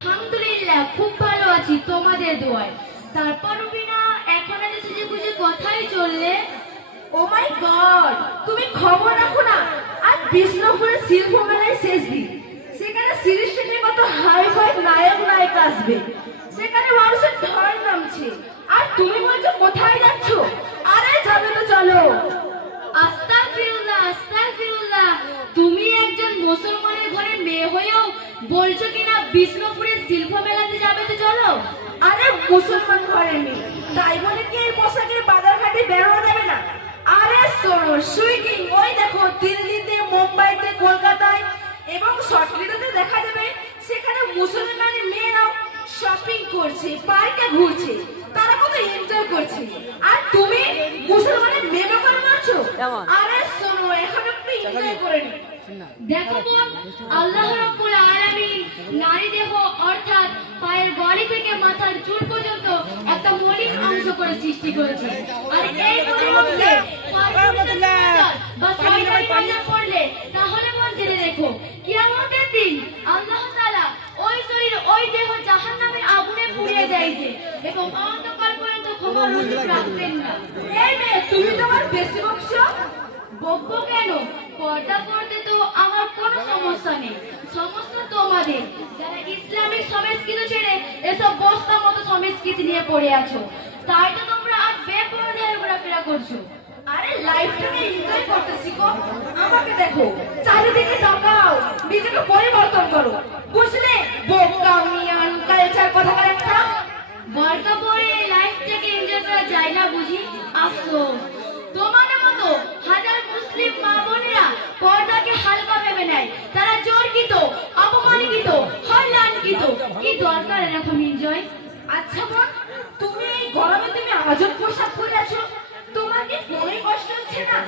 আলহামদুলিল্লাহ খুব ভালো আছি তোমাদের দোয়ায়। তারপর বিনা এখন এত সেজে গুজে কথাই চললে। ও মাই গড, তুমি খবর রাখো না? আর বিষ্ণুপুরের শিল্প মেলায় শেষ দিন, সেখানে সিরিজের মতো হাই ফাই নায়ক নায়িকা আসবে, সেখানে মানুষের ঢল নামছে, আর তুমি বলছো কোথায় যাচ্ছ? আরে যাবে তো চলো। আস্তাগফিরুল্লাহ আস্তাগফিরুল্লাহ, তুমি একজন মুসলমানের ঘরে মেয়ে হয়েও বলছো কিনা বিষ্ণুপুরের শিল্প মেলাতে যাবে, তো চলো। আরে মুসলমান ঘরে মেয়ে, তাই বলে কি এই পোশাকের বাজার ঘাটে বেরোনো যাবে না? আরে শোনো সুইকিং, ওই দেখো দিল্লিতে, মুম্বাইতে, কলকাতায় এবং শর্টলিতে দেখা যাবে সেখানে মুসলমানের মেয়েরাও শপিং করছে, পার্কে ঘুরছে, তারা কত এনজয় করছে, আর তুমি মুসলমানের মেয়ে করে মারছো। আরে শোনো, এখন একটু এনজয় করে নি। দেখো বোন, আল্লাহ রাব্বুল আলামিন নারী দেহ অর্থাৎ পায়ের গড়ি থেকে মাথার চুল পর্যন্ত একটা মৌলিক অংশ করে সৃষ্টি করেছে। আর এই মধ্যে বা সরকারি পর্দা পড়লে তাহলে মন জেনে রেখো, কিয়ামতের দিন আল্লাহ তাআলা ওই শরীর ওই দেহ জাহান্নামের আগুনে পুড়িয়ে দেয়ছে এবং অনন্তকাল পর্যন্ত ক্ষমার সুযোগ রাখবেন না। এই মেয়ে, তুমি তো আমার বেশি বকছো। বকবো কেন? পর্দা করতে তো আমার কোনো সমস্যা নেই, সমস্যা তোমাদের যারা ইসলামিক সংস্কৃতি ছেড়ে এসব বস্তা মতো সংস্কৃতি নিয়ে পড়ে আছো, তাই তো তোমরা আজ বেপরোয়া ঘোরাফেরা করছো। আরে লাইফটাকে এনজয় করতে শিখো। আমাকে দেখো, চারিদিকে তাকাও, নিজেকে পরিবর্তন করো, বুঝলে? বোকা মিয়ান কালচার কথা একটা। বর্ষা পরে লাইফটাকে এনজয় করা যায় না বুঝি? আফসোস, তোমাদের মতো হাজার মুসলিম মা বোনেরা পর্দাকে হালকা ভেবে নেয়, তারা চরকিত, অপমানিত, হয়রানিত। কি দরকার এরকম এনজয়? আচ্ছা বোন, তুমি এই গরমে তুমি আজব পোশাক পরে আছো, তোমার কি কোনোই কষ্ট হচ্ছে না?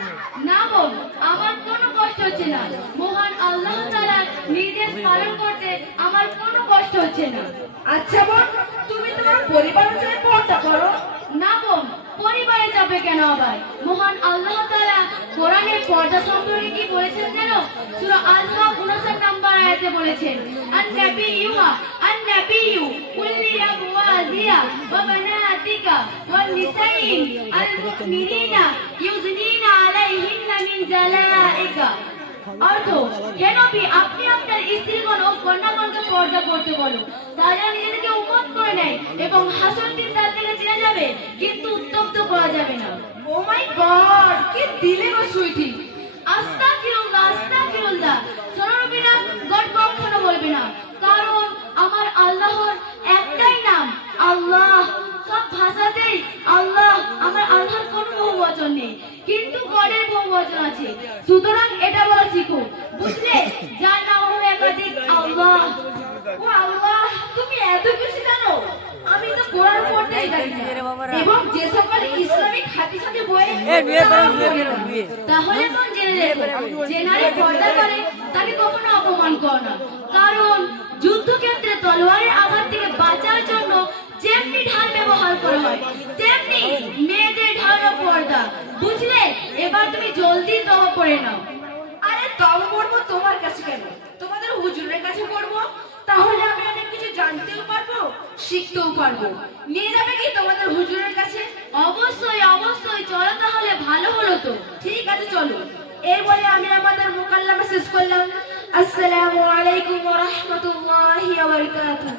না বোন, আমার কোনো কষ্ট হচ্ছে না। মহান আল্লাহ তাআলার নির্দেশ পালন করতে আমার কোনো কষ্ট হচ্ছে না। আচ্ছা বোন, তুমি তোমার পরিবারের জন্য পর্দা করো। না বোন, পরিবারে যাবে কেন আবার? মহান আল্লাহ তাআলা কোরআনের পর্দা সম্পর্কে কি বলেছেন জানো? সূরা আল-হাম 59 নম্বর আয়াতে বলেছেন, আন-নাবিয়্যু কুল্লি আজওয়াজিয়া ওয়া বানাতিকা ওয়ান নিসাইল আল-মুমিনিনা ইউযনিনা আলাইহিন্না মিন জালাইকা। অর্থ, হে নবী, আপনি আপনার স্ত্রীগণ ও কন্যাগণকে পর্দা করতে বলো, তারা নিজেদেরকে উম্মত করে নেয় এবং হাসর দিন তার থেকে চেনা যাবে কিন্তু উত্তপ্ত করা যাবে না। ও মাই গড, কি দিলে গো সুইটি। আস্তাগফিরুল্লাহ আস্তাগফিরুল্লাহ, সরবিনা গড কখনো বলবে না, কারণ আমার আল্লাহর একটাই নাম আল্লাহ। সব ভাষাতেই আল্লাহ, আমার আল্লাহর কোনো বহুবচন নেই, কিন্তু গডের বহুবচন আছে, সুতরাং এটা বলা শিখো, বুঝলে? যার নাম হলো একাধিক আল্লাহ। ও আল্লাহ, তুমি এত কিছু জানো? আমি তো কোরআন পড়তেই জানি না, এবং যে সকল ইসলামিক হাদিসে বইয়ে তাহলে কোন জেনে রেখো, যে নারী পর্দা করে তাকে কখনো অপমান করো না, কারণ যুদ্ধক্ষেত্রে তলোয়ারের আঘাত থেকে বাঁচার জন্য যেমনি ঢাল ব্যবহার করা হয়, তেমনি মেয়েদের ঢালও পর্দা, বুঝলে? এবার তুমি জলদি তওবা করে নাও। আরে তবে পড়বো তোমার কাছে কেন? তোমাদের হুজুরের কাছে পড়বো, তাহলে আমি অনেক কিছু জানতেও পারবো, শিখতেও পারবো। নিয়ে যাবে কি তোমাদের হুজুরের কাছে? অবশ্যই অবশ্যই, চলো তাহলে, ভালো হলো তো। ঠিক আছে চলো। এই বলে আমি আমাদের মুকাল্লামা শেষ করলাম। আসসালামু আলাইকুম ওয়া রাহমাতুল্লাহি ওয়া বারাকাতুহু।